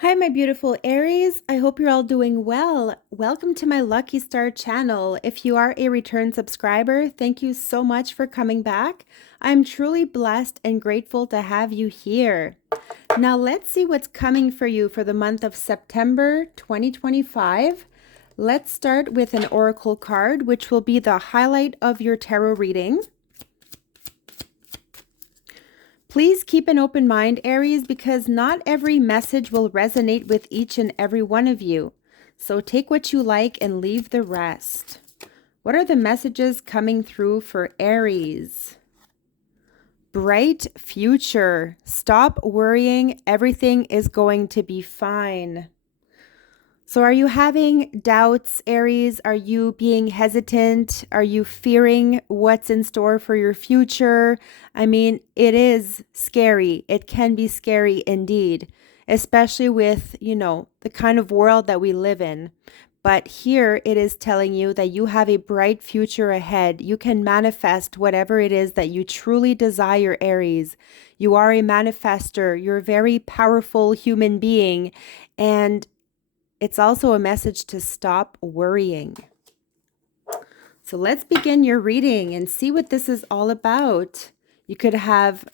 Hi, my beautiful Aries. I hope you're all doing well. Welcome to my Lucky Star channel. If you are a return subscriber, thank you so much for coming back. I'm truly blessed and grateful to have you here. Now, let's see what's coming for you for the month of September 2025. Let's start with an oracle card, which will be the highlight of your tarot reading. Please keep an open mind, Aries, because not every message will resonate with each and every one of you. So take what you like and leave the rest. What are the messages coming through for Aries? Bright future. Stop worrying. Everything is going to be fine. So are you having doubts, Aries? Are you being hesitant? Are you fearing what's in store for your future? I mean, it is scary. It can be scary indeed, especially with, the kind of world that we live in. But here it is telling you that you have a bright future ahead. You can manifest whatever it is that you truly desire, Aries. You are a manifester. You're a very powerful human being. And it's also a message to stop worrying. So let's begin your reading and see what this is all about. You could have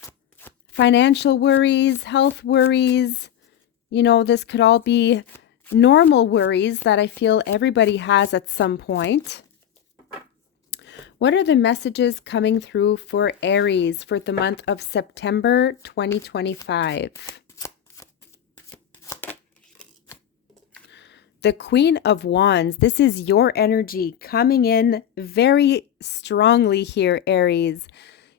financial worries, health worries. This could all be normal worries that I feel everybody has at some point. What are the messages coming through for Aries for the month of September 2025? The Queen of Wands, this is your energy coming in very strongly here, Aries.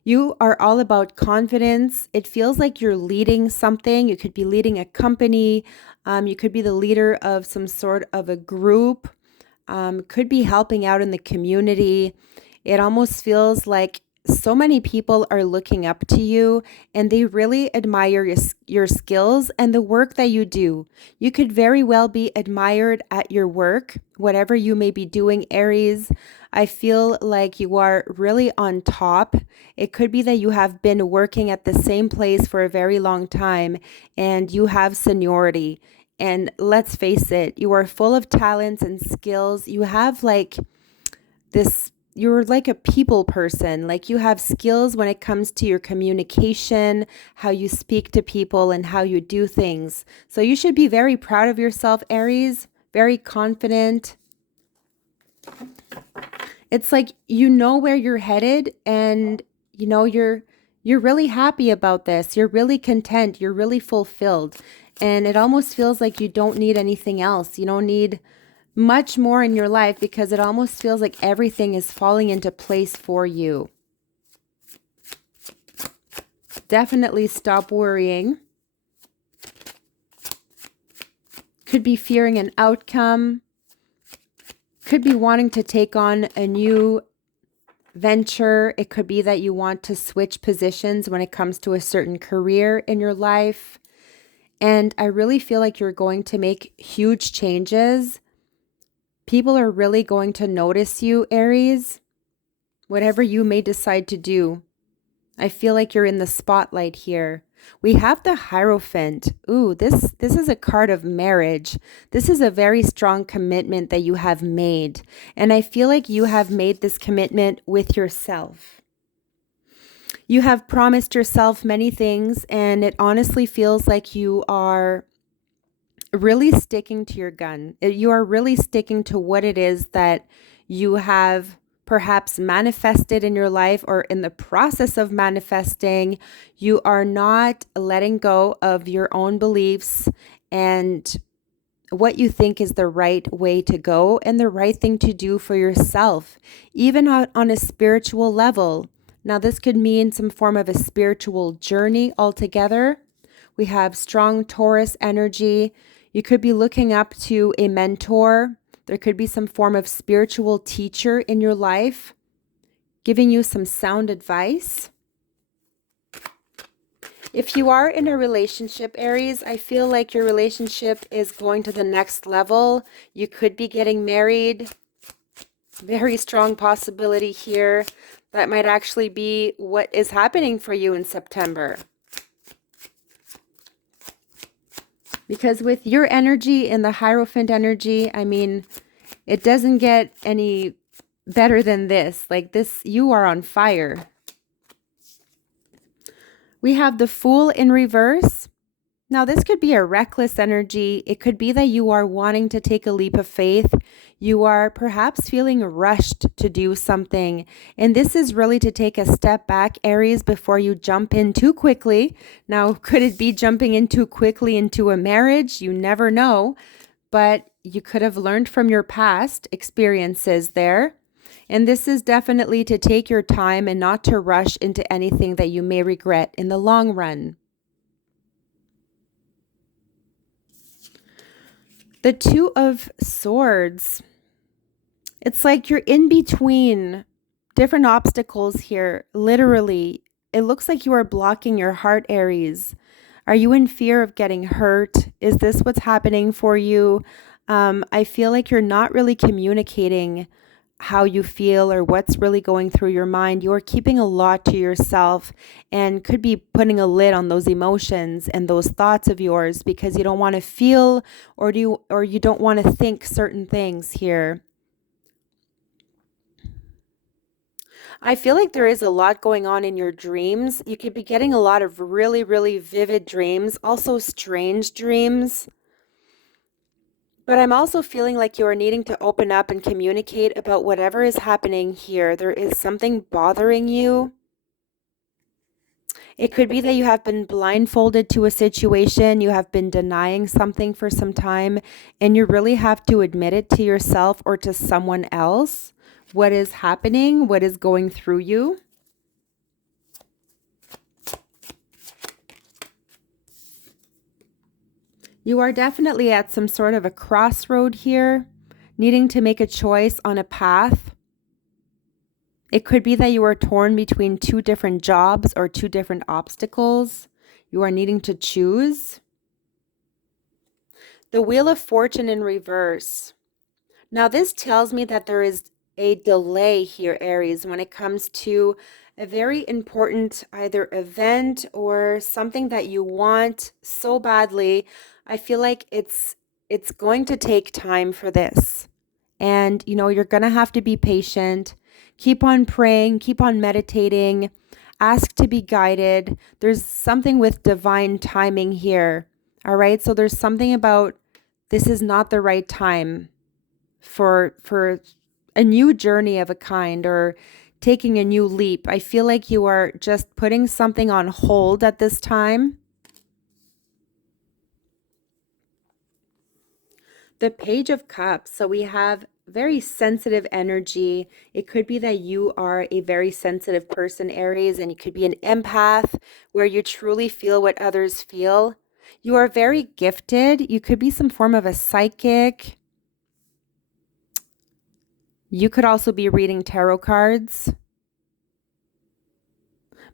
You are all about confidence. It feels like you're leading something. You could be leading a company. You could be the leader of some sort of a group. Could be helping out in the community. It almost feels like so many people are looking up to you and they really admire your skills and the work that you do. You could very well be admired at your work, whatever you may be doing, Aries. I feel like you are really on top. It could be that you have been working at the same place for a very long time and you have seniority. And let's face it, you are full of talents and skills. You have you're like a people person. Like you have skills when it comes to your communication, how you speak to people, and how you do things. So you should be very proud of yourself, Aries, very confident. It's like you know where you're headed and you're really happy about this. You're really content, you're really fulfilled. And it almost feels like you don't need anything else. You don't need much more in your life because it almost feels like everything is falling into place for you. Definitely stop worrying. Could be fearing an outcome. Could be wanting to take on a new venture. It could be that you want to switch positions when it comes to a certain career in your life. And I really feel like you're going to make huge changes. People are really going to notice you, Aries, whatever you may decide to do. I feel like you're in the spotlight here. We have the Hierophant. Ooh, this is a card of marriage. This is a very strong commitment that you have made. And I feel like you have made this commitment with yourself. You have promised yourself many things, and it honestly feels like you are really sticking to your gun. You are really sticking to what it is that you have perhaps manifested in your life or in the process of manifesting. You are not letting go of your own beliefs and what you think is the right way to go and the right thing to do for yourself, even on a spiritual level. Now, this could mean some form of a spiritual journey altogether. We have strong Taurus energy. You could be looking up to a mentor. There could be some form of spiritual teacher in your life, giving you some sound advice. If you are in a relationship, Aries, I feel like your relationship is going to the next level. You could be getting married. Very strong possibility here. That might actually be what is happening for you in September. Because with your energy and the Hierophant energy, I mean, it doesn't get any better than this. Like this, you are on fire. We have the Fool in reverse. Now, this could be a reckless energy. It could be that you are wanting to take a leap of faith. You are perhaps feeling rushed to do something. And this is really to take a step back, Aries, before you jump in too quickly. Now, could it be jumping in too quickly into a marriage? You never know. But you could have learned from your past experiences there. And this is definitely to take your time and not to rush into anything that you may regret in the long run. The Two of Swords. It's like you're in between different obstacles here. Literally, it looks like you are blocking your heart, Aries. Are you in fear of getting hurt? Is this what's happening for you? I feel like you're not really communicating how you feel or what's really going through your mind. You're keeping a lot to yourself and could be putting a lid on those emotions and those thoughts of yours because you don't want to feel or you don't want to think certain things here. I feel like there is a lot going on in your dreams. You could be getting a lot of really, really vivid dreams, also strange dreams. But I'm also feeling like you are needing to open up and communicate about whatever is happening here. There is something bothering you. It could be that you have been blindfolded to a situation, you have been denying something for some time, and you really have to admit it to yourself or to someone else. What is happening? What is going through you? You are definitely at some sort of a crossroad here, needing to make a choice on a path. It could be that you are torn between two different jobs or two different obstacles. You are needing to choose. The Wheel of Fortune in reverse. Now, this tells me that there is a delay here, Aries, when it comes to a very important either event or something that you want so badly. I feel like it's going to take time for this. And you're going to have to be patient. Keep on praying, keep on meditating, ask to be guided. There's something with divine timing here. All right? So there's something about this is not the right time for a new journey of a kind or taking a new leap. I feel like you are just putting something on hold at this time. The Page of Cups. So we have very sensitive energy. It could be that you are a very sensitive person, Aries, and you could be an empath where you truly feel what others feel. You are very gifted. You could be some form of a psychic. You could also be reading tarot cards.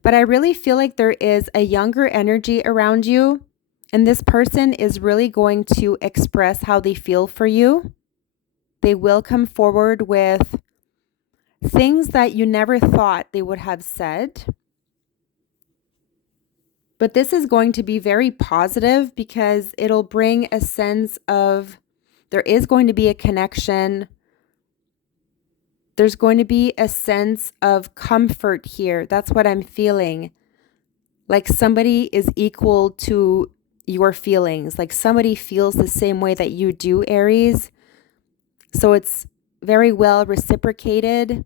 But I really feel like there is a younger energy around you, and this person is really going to express how they feel for you. They will come forward with things that you never thought they would have said. But this is going to be very positive because it'll bring a sense of there is going to be a connection. There's going to be a sense of comfort here. That's what I'm feeling. Like somebody is equal to your feelings. Like somebody feels the same way that you do, Aries. So it's very well reciprocated.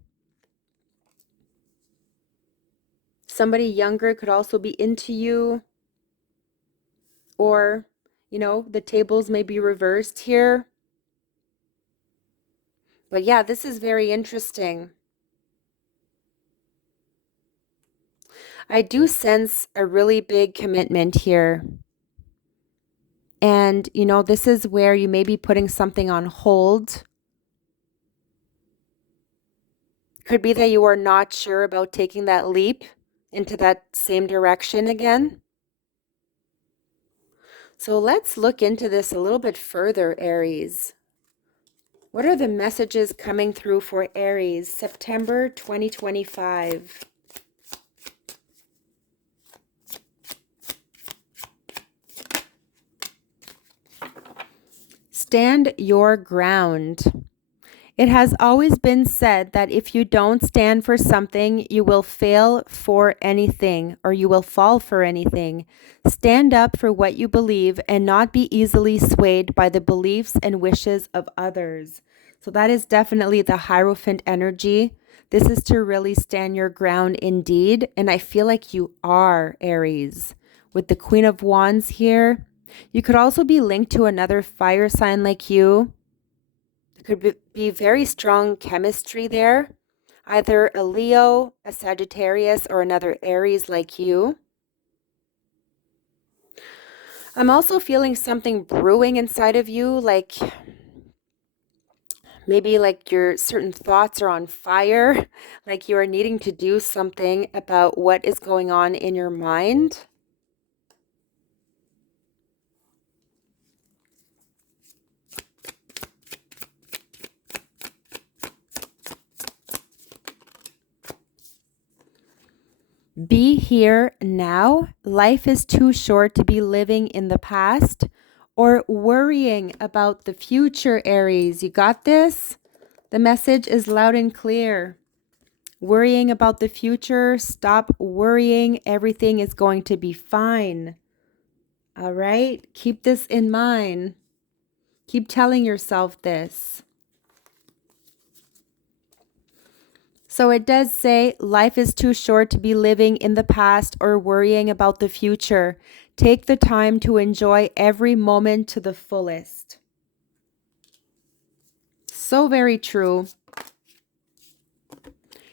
Somebody younger could also be into you. Or, the tables may be reversed here. But yeah, this is very interesting. I do sense a really big commitment here. And, this is where you may be putting something on hold. Could be that you are not sure about taking that leap into that same direction again. So let's look into this a little bit further, Aries. What are the messages coming through for Aries, September 2025? Stand your ground. It has always been said that if you don't stand for something, you will fail for anything or you will fall for anything. Stand up for what you believe and not be easily swayed by the beliefs and wishes of others. So that is definitely the Hierophant energy. This is to really stand your ground indeed. And I feel like you are, Aries. With the Queen of Wands here, you could also be linked to another fire sign like you. Could be very strong chemistry there. Either a Leo, a Sagittarius, or another Aries like you. I'm also feeling something brewing inside of you, like maybe like your certain thoughts are on fire, like you are needing to do something about what is going on in your mind. Be here now. Life is too short to be living in the past or worrying about the future, Aries. You got this? The message is loud and clear. Worrying about the future, stop worrying. Everything is going to be fine. All right? Keep this in mind. Keep telling yourself this. So it does say life is too short to be living in the past or worrying about the future. Take the time to enjoy every moment to the fullest. So very true.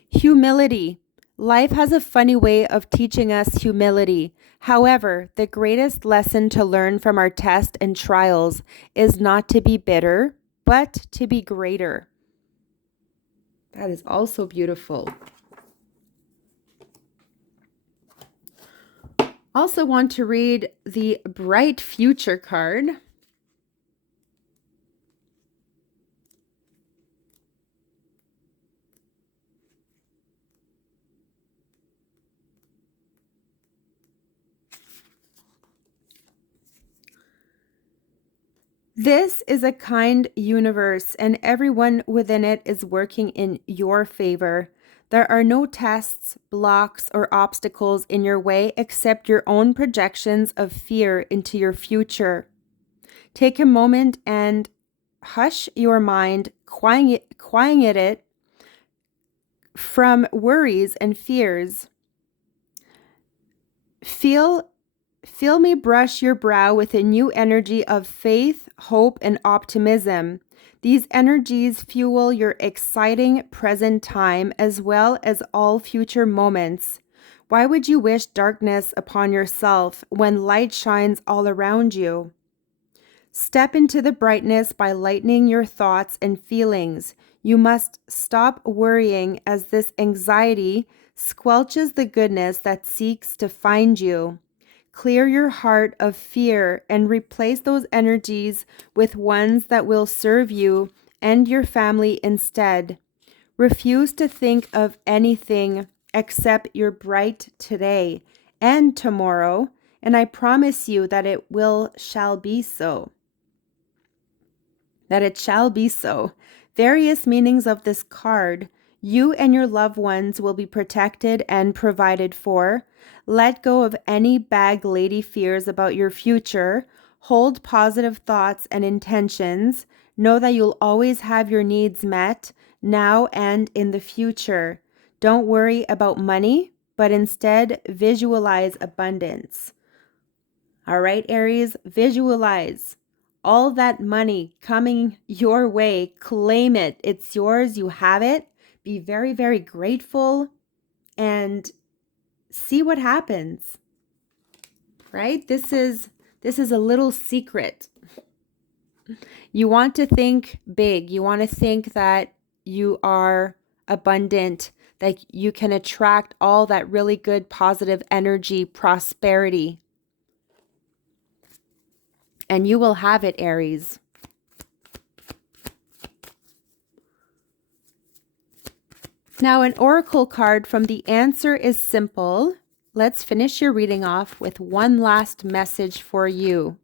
Humility. Life has a funny way of teaching us humility. However, the greatest lesson to learn from our tests and trials is not to be bitter, but to be greater. That is also beautiful. Also want to read the Bright Future card. This is a kind universe, and everyone within it is working in your favor. There are no tests, blocks, or obstacles in your way except your own projections of fear into your future. Take a moment and hush your mind, quiet it from worries and fears. Feel me brush your brow with a new energy of faith, hope, and optimism. These energies fuel your exciting present time as well as all future moments. Why would you wish darkness upon yourself when light shines all around you? Step into the brightness by lightening your thoughts and feelings. You must stop worrying as this anxiety squelches the goodness that seeks to find you. Clear your heart of fear and replace those energies with ones that will serve you and your family instead. Refuse to think of anything except your bright today and tomorrow, and I promise you that it shall be so. That it shall be so. Various meanings of this card. You and your loved ones will be protected and provided for. Let go of any bag lady fears about your future. Hold positive thoughts and intentions. Know that you'll always have your needs met now and in the future. Don't worry about money, but instead visualize abundance. All right, Aries, visualize all that money coming your way. Claim it. It's yours. You have it. Be very, very grateful and see what happens. Right? This is a little secret. You want to think big. You want to think that you are abundant, that you can attract all that really good positive energy, prosperity. And you will have it, Aries. Now, an oracle card from The Answer is Simple. Let's finish your reading off with one last message for you.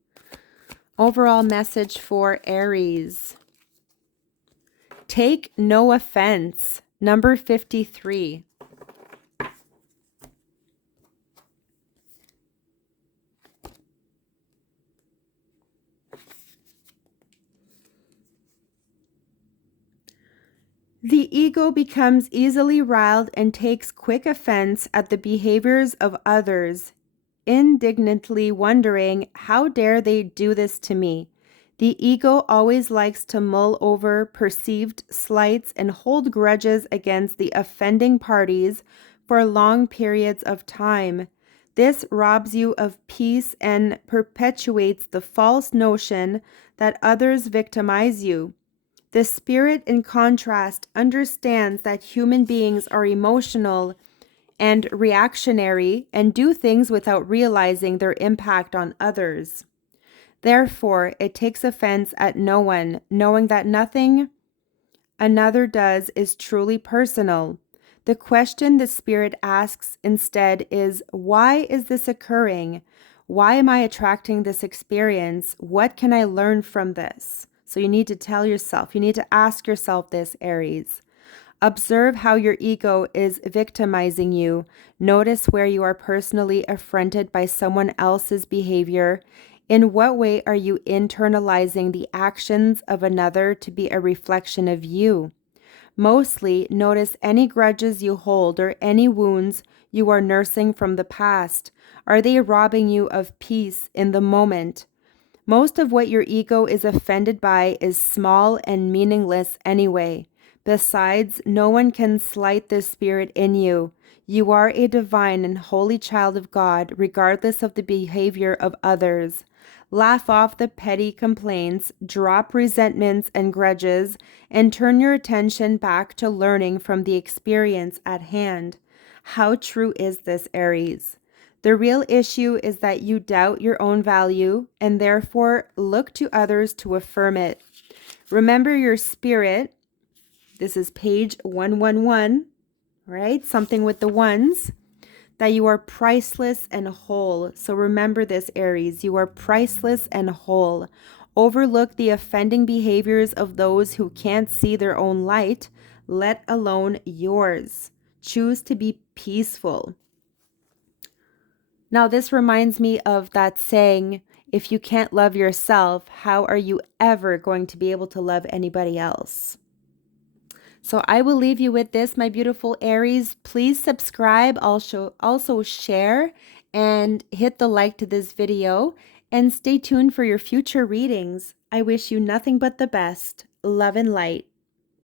Overall message for Aries. Take no offense. Number 53. The ego becomes easily riled and takes quick offense at the behaviors of others, indignantly wondering, how dare they do this to me? The ego always likes to mull over perceived slights and hold grudges against the offending parties for long periods of time. This robs you of peace and perpetuates the false notion that others victimize you. The spirit, in contrast, understands that human beings are emotional and reactionary and do things without realizing their impact on others. Therefore, it takes offense at no one, knowing that nothing another does is truly personal. The question the Spirit asks instead is, why is this occurring? Why am I attracting this experience? What can I learn from this? So you need to tell yourself, you need to ask yourself this, Aries. Observe how your ego is victimizing you. Notice where you are personally affronted by someone else's behavior. In what way are you internalizing the actions of another to be a reflection of you? Mostly, notice any grudges you hold or any wounds you are nursing from the past. Are they robbing you of peace in the moment? Most of what your ego is offended by is small and meaningless anyway. Besides, no one can slight the spirit in you. You are a divine and holy child of God, regardless of the behavior of others. Laugh off the petty complaints, drop resentments and grudges, and turn your attention back to learning from the experience at hand. How true is this, Aries? The real issue is that you doubt your own value and therefore look to others to affirm it. Remember your spirit. This is page 111, right? Something with the ones. That you are priceless and whole. So remember this, Aries. You are priceless and whole. Overlook the offending behaviors of those who can't see their own light, let alone yours. Choose to be peaceful. Now, this reminds me of that saying, if you can't love yourself, how are you ever going to be able to love anybody else? So I will leave you with this, my beautiful Aries. Please subscribe, also share, and hit the like to this video. And stay tuned for your future readings. I wish you nothing but the best. Love and light.